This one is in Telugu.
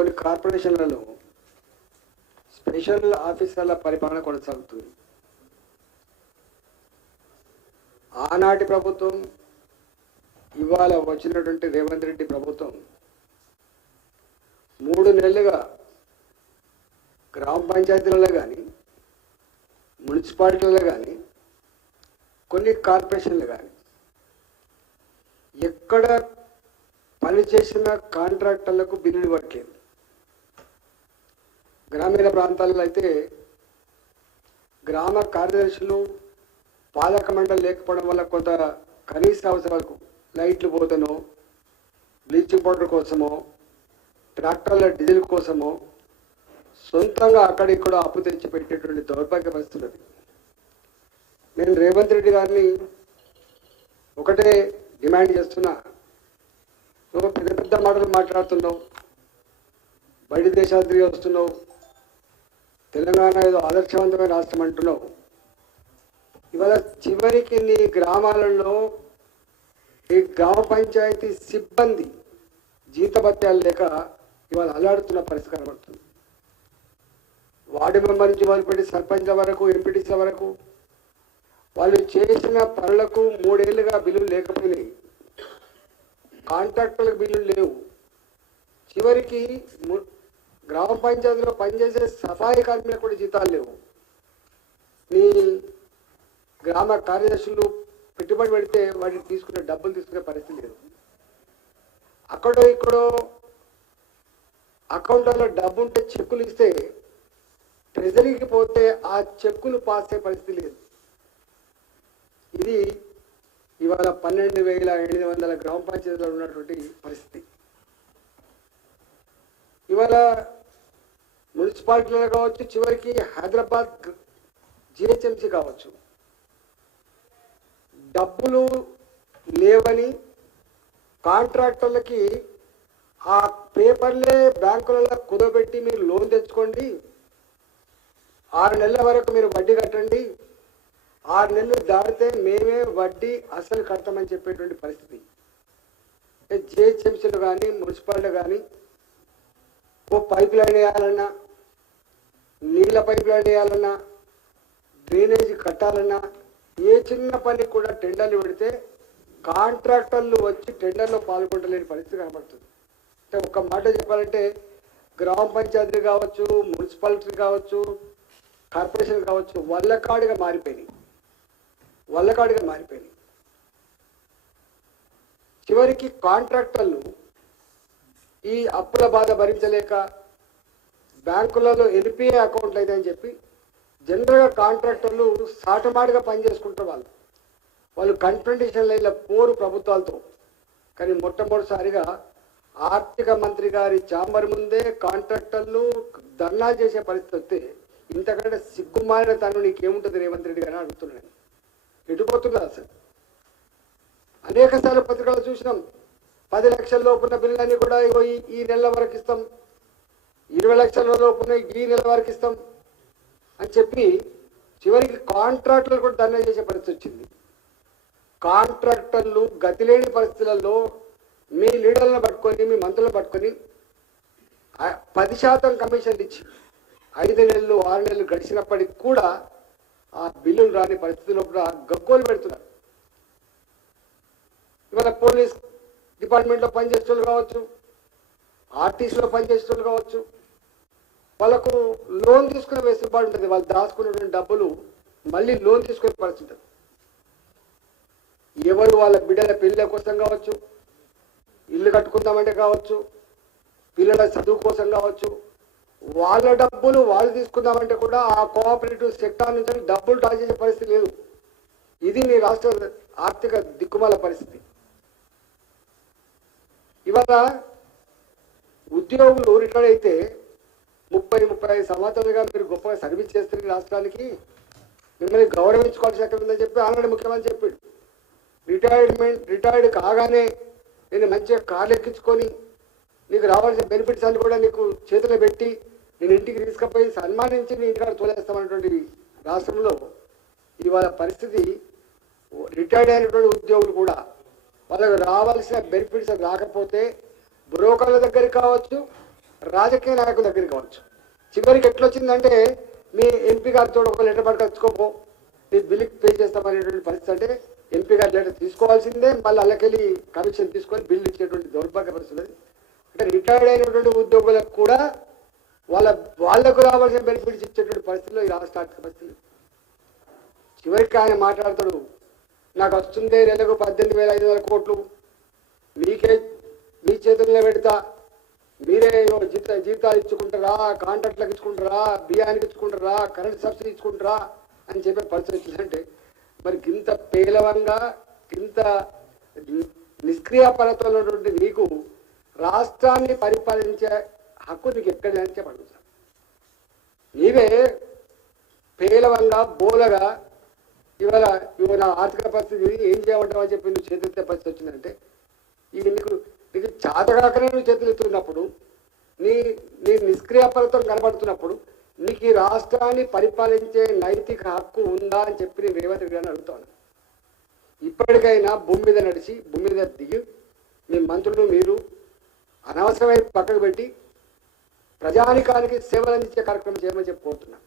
కొన్ని కార్పొరేషన్లలో స్పెషల్ ఆఫీసర్ల పరిపాలన కొనసాగుతుంది. ఆనాటి ప్రభుత్వం, ఇవాళ వచ్చినటువంటి రేవంత్ రెడ్డి ప్రభుత్వం 3 నెలలుగా గ్రామ పంచాయతీలలో కానీ, మున్సిపాలిటీలలో కానీ, కొన్ని కార్పొరేషన్లు కానీ ఎక్కడ పనిచేసిన కాంట్రాక్టర్లకు బిల్లులు ఇవ్వట్లేదు. గ్రామీణ ప్రాంతాల్లో అయితే గ్రామ కార్యదర్శులు, పాలక మండలి లేకపోవడం వల్ల కొంత కనీస అవసరాలకు లైట్లు పోతనో, బ్లీచింగ్ పౌడర్ కోసమో, ట్రాక్టర్ల డీజిల్ కోసమో సొంతంగా అక్కడిక్కడ అప్పు తెచ్చి పెట్టేటువంటి దౌర్భాగ్య పరిస్థితున్నది. నేను రేవంత్ రెడ్డి గారిని ఒకటే డిమాండ్ చేస్తున్నా, నువ్వు పెద్ద పెద్ద మాటలు మాట్లాడుతున్నావు, బయట దేశాలు తిరిగి వస్తున్నావు, తెలంగాణ ఏదో ఆదర్శవంతమైన రాష్ట్రం అంటున్నావు. ఇవాళ చివరికి నీ గ్రామాలలో ఈ గ్రామ పంచాయతీ సిబ్బంది జీతభత్యాలు లేక ఇవాళ అల్లాడుతున్న పరిస్థితి కనబడుతుంది. వార్డు మెంబర్ నుంచి మొదలుపెట్టి సర్పంచ్ల వరకు, ఎంపీటీసీల వరకు వాళ్ళు చేసిన పనులకు 3 ఏళ్ళుగా బిల్లులు లేకపోయినాయి. కాంట్రాక్టర్లకు బిల్లులు లేవు. చివరికి గ్రామ పంచాయతీలో పనిచేసే సఫాయి కార్మికులకు కూడా జీతాలు లేవు. నీ గ్రామ కార్యదర్శులు పెట్టుబడి పెడితే వాటిని తీసుకునే డబ్బులు తీసుకునే పరిస్థితి లేదు. అక్కడో ఇక్కడో అకౌంట్లో డబ్బు ఉంటే చెక్కులు ఇస్తే ట్రెజరీకి పోతే ఆ చెక్కులు పాస్ అయ్యే పరిస్థితి లేదు. ఇది ఇవాళ 12,800 గ్రామ పంచాయతీలో ఉన్నటువంటి పరిస్థితి. ఇవాళ మున్సిపాలిటీలో కావచ్చు, చివరికి హైదరాబాద్ జిహెచ్ఎంసీ కావచ్చు, డబ్బులు లేవని కాంట్రాక్టర్లకి ఆ పేపర్లే బ్యాంకులలో కుదబెట్టి మీరు లోన్ తెచ్చుకోండి, 6 నెలల వరకు మీరు వడ్డీ కట్టండి, 6 నెలలు దాటితే మేమే వడ్డీ అసలు కడతామని చెప్పేటువంటి పరిస్థితి. జిహెచ్ఎంసీలు కానీ, మున్సిపాలిటీ కానీ ఓ పైప్ లైన్ వేయాలన్నా, నీళ్ళ పైప్ లైన్ వేయాలన్నా, డ్రైనేజీ కట్టాలన్నా, ఏ చిన్న పని కూడా టెండర్లు పెడితే కాంట్రాక్టర్లు వచ్చి టెండర్లో పాల్గొనలేని పరిస్థితి కనబడుతుంది. అంటే ఒక్క మాట చెప్పాలంటే గ్రామ పంచాయతీ కావచ్చు, మున్సిపాలిటీ కావచ్చు, కార్పొరేషన్ కావచ్చు, వల్లకాడిగా మారిపోయినాయి. చివరికి కాంట్రాక్టర్లు ఈ అప్పుల బాధ భరించలేక బ్యాంకులలో ఎన్పిఏ అకౌంట్లు అయితే అని చెప్పి జనరల్గా కాంట్రాక్టర్లు సాటమాడిగా పనిచేసుకుంటారు. వాళ్ళు కన్ఫ్రంటేషన్ లైన్ల పోరు ప్రభుత్వాలతో. కానీ మొట్టమొదటిసారిగా ఆర్థిక మంత్రి గారి ఛాంబర్ ముందే కాంట్రాక్టర్లు ధర్నా చేసే పరిస్థితి వస్తే ఇంతకంటే సిగ్గుమారిన తను నీకేముంటుంది రేవంత్ రెడ్డి గారిని అడుగుతున్నాను. ఎటుపోతున్నారు అసలు? అనేక సార్లు పత్రికలు చూసినాం, 10 లక్షల లోపున్న బిల్లులన్నీ కూడా ఈ నెల వరకు ఇస్తాం, 20 లక్షల లోపున్న ఈ నెల వరకు ఇస్తాం అని చెప్పి చివరికి కాంట్రాక్టర్లు కూడా ధర్నా చేసే పరిస్థితి వచ్చింది. కాంట్రాక్టర్లు గతి లేని పరిస్థితులలో మీ లీడర్లను పట్టుకొని, మీ మంత్రులను పట్టుకొని 10% కమిషన్లు ఇచ్చి 5 నెలలు 6 నెలలు గడిచినప్పటికి కూడా ఆ బిల్లులు రాని పరిస్థితుల్లో కూడా గగ్గోలు పెడుతున్నారు. ఇవాళ పోలీస్ డిపార్ట్మెంట్లో పనిచేసేవాళ్ళు కావచ్చు, ఆర్టీసీలో పనిచేసేవాళ్ళు కావచ్చు, వాళ్ళకు లోన్ తీసుకునే వెసులుబాటు ఉంటుంది. వాళ్ళు దాచుకున్నటువంటి డబ్బులు మళ్ళీ లోన్ తీసుకునే పరిస్థితి ఉంటుంది. ఎవరు వాళ్ళ బిడ్డల పెళ్ళిళ్ళ కోసం కావచ్చు, ఇల్లు కట్టుకుందామంటే కావచ్చు, పిల్లల చదువు కోసం కావచ్చు, వాళ్ళ డబ్బులు వాళ్ళు తీసుకుందామంటే కూడా ఆ కోఆపరేటివ్ సెక్టార్ నుంచి డబ్బులు డ్రా చేసే పరిస్థితి లేదు. ఇది మీ రాష్ట్ర ఆర్థిక దిక్కుమాల పరిస్థితి. ఇవాళ ఉద్యోగులు రిటైర్ అయితే 30-35 సంవత్సరాలుగా మీరు గొప్పగా సర్వీస్ చేస్తున్న రాష్ట్రానికి, మిమ్మల్ని గౌరవించుకోవాల్సి ఎక్కడ ఉందని చెప్పి ఆల్రెడీ ముఖ్యమంత్రి చెప్పాడు. రిటైర్డ్ కాగానే నేను మంచిగా కార్లు ఎక్కించుకొని నీకు రావాల్సిన బెనిఫిట్స్ అన్ని కూడా నీకు చేతిలో పెట్టి నేను ఇంటికి తీసుకుపోయి సన్మానించి నీ ఇంటికాడ తోలేస్తామన్నటువంటి రాష్ట్రంలో ఇవాళ పరిస్థితి రిటైర్డ్ అయినటువంటి ఉద్యోగులు కూడా వాళ్ళకు రావాల్సిన బెనిఫిట్స్ రాకపోతే బ్రోకర్ల దగ్గరికి కావచ్చు, రాజకీయ నాయకుల దగ్గరికి కావచ్చు. చివరికి ఎట్లొచ్చిందంటే మీ ఎంపీ గారితో ఒక లెటర్ పట్టుకొచ్చుకోపో నీ బిల్లుకి పే చేస్తామనేటువంటి పరిస్థితి. అంటే ఎంపీ గారి లెటర్ తీసుకోవాల్సిందే, మళ్ళీ అల్లకెళ్ళి కమిషన్ తీసుకొని బిల్లు ఇచ్చేటువంటి దౌర్భాగ్య పరిస్థితి. అంటే రిటైర్డ్ అయినటువంటి ఉద్యోగులకు కూడా వాళ్లకు రావాల్సిన బెనిఫిట్స్ ఇచ్చేటువంటి పరిస్థితుల్లో ఈ రాష్ట్ర ఆర్థిక పరిస్థితులు. చివరికి ఆయన మాట్లాడతాడు, నాకు వస్తుందే నెలకు 18,500 కోట్లు, మీకే మీ చేతుల్లో పెడతా, మీరే జీతాలు ఇచ్చుకుంటారా, కాంట్రాక్ట్లకు ఇచ్చుకుంటారా, బియ్యానికి ఇచ్చుకుంటారా, కరెంట్ సబ్సిడీ ఇచ్చుకుంటారా అని చెప్పే పరిస్థితి. అంటే మరి ఇంత పేలవంగా ఇంత నిష్క్రియాపరత్వంలో ఉన్నటువంటి నీకు రాష్ట్రాన్ని పరిపాలించే హక్కు నీకు ఎక్కడైనా చెప్పండి. నీవే పేలవంగా బోలగా ఇవాళ నా ఆర్థిక పరిస్థితి ఏం చేయమంటావు అని చెప్పి నువ్వు చేతులెత్తే పరిస్థితి వచ్చిందంటే ఇది నీకు చాతగాకనే నువ్వు చేతులు ఎత్తున్నప్పుడు, నీ నిష్క్రియాపరత్వం కనబడుతున్నప్పుడు నీకు ఈ రాష్ట్రాన్ని పరిపాలించే నైతిక హక్కు ఉందా అని చెప్పి నేను రేవంత్ రెడ్డి గారిని అడుగుతాను. ఇప్పటికైనా భూమి మీద నడిచి భూమి మీద దిగి మీ మంత్రులు మీరు అనవసరమైన పక్కకు పెట్టి ప్రజానికానికి సేవలు అందించే కార్యక్రమం చేయమని చెప్పి కోరుతున్నా.